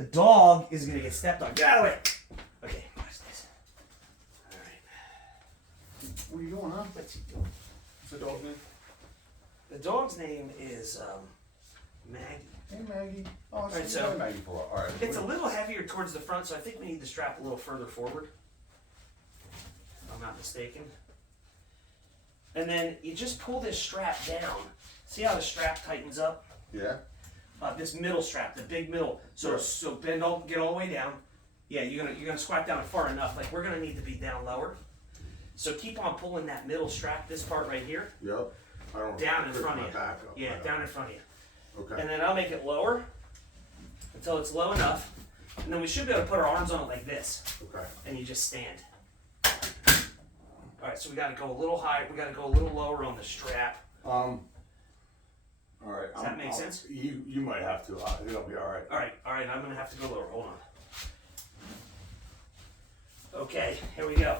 The dog is going to get stepped on. Get out of the way. Okay, watch this. All right. What are you doing, huh? What's he doing? What's the dog's name? The dog's name is Maggie. Hey, Maggie. Oh, Right, so so Maggie for a while. All right. it's a little heavier towards the front, so I think we need the strap a little further forward. If I'm not mistaken. And then you just pull this strap down. See how the strap tightens up? Yeah. This middle strap, the big middle. So Yeah. so bend all, get all the way down. Yeah, you're gonna squat down far enough. Like we're gonna need to be down lower. So keep on pulling that middle strap, this part right here, Yep. I don't down in push front my of you. back up. Yeah, Right down up. in front of you. Okay. And then I'll make it lower until it's low enough. And then we should be able to put our arms on it like this. Okay. And you just stand. All right, so we got to go a little higher. We got to go a little lower on the strap. All right. Does that make sense? You might have to. It'll be all right. All right. I'm gonna have to go lower. Hold on. Okay, here we go.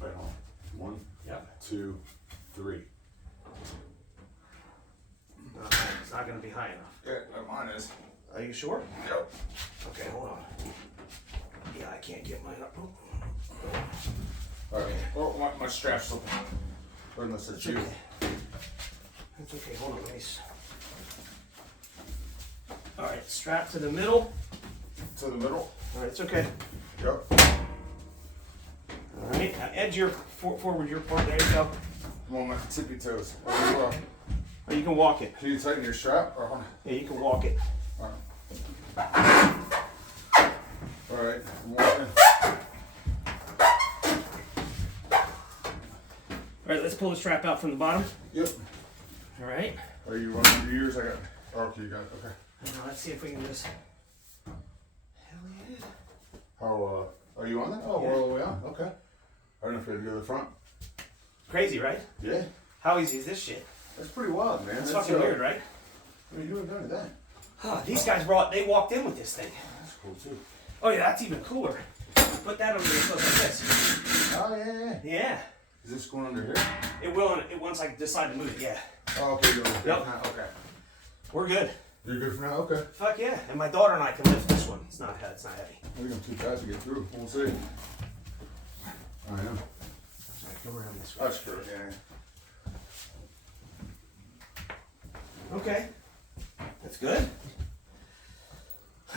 Wait, hold on. 1, Yep. 2, 3. It's not gonna be high enough. Yeah, mine is. Are you sure? Yep. Okay, hold on. Yeah, I can't get mine up. All right. Well, my strap's open. Or unless it's you. That's okay. Hold on, guys. All right, strap to the middle. To the middle. All right, it's okay. Yep. All right, now edge your forward your part. There you go. I'm on my tippy toes. Oh, you can walk it. Can you tighten your strap? Or, Yeah, you can walk it. all right. All right. I'm walking. All right, let's pull the strap out from the bottom. Yep. All right. Are you running your ears? I got. Oh, okay, you got it. Okay. Now let's see if we can just. Hell yeah. How? Are you on that? Oh, Yeah. we're all the way on. Okay. I don't know if you had to go to the front. Crazy, right? Yeah. How easy is this shit? That's pretty wild, man. It's fucking weird, right? What are you doing to that? Huh, these guys they walked in with this thing. That's cool too. Oh yeah, that's even cooler. Put that under your foot like this. Oh yeah. Yeah. Is this going under here? It will once I decide to move it, yeah. Oh, okay. You're okay. Yep. Okay. We're good. You're good for now. Okay. Fuck yeah. And my daughter and I can lift this one. It's not heavy. I think I'm too fast to get through. We'll see. I am. Sorry, come around this way. That's good. Yeah. Okay. That's good.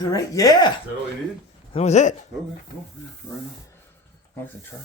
All right, yeah. Is that all you needed? That was it. Okay. Cool. Yeah, right now. I like to try.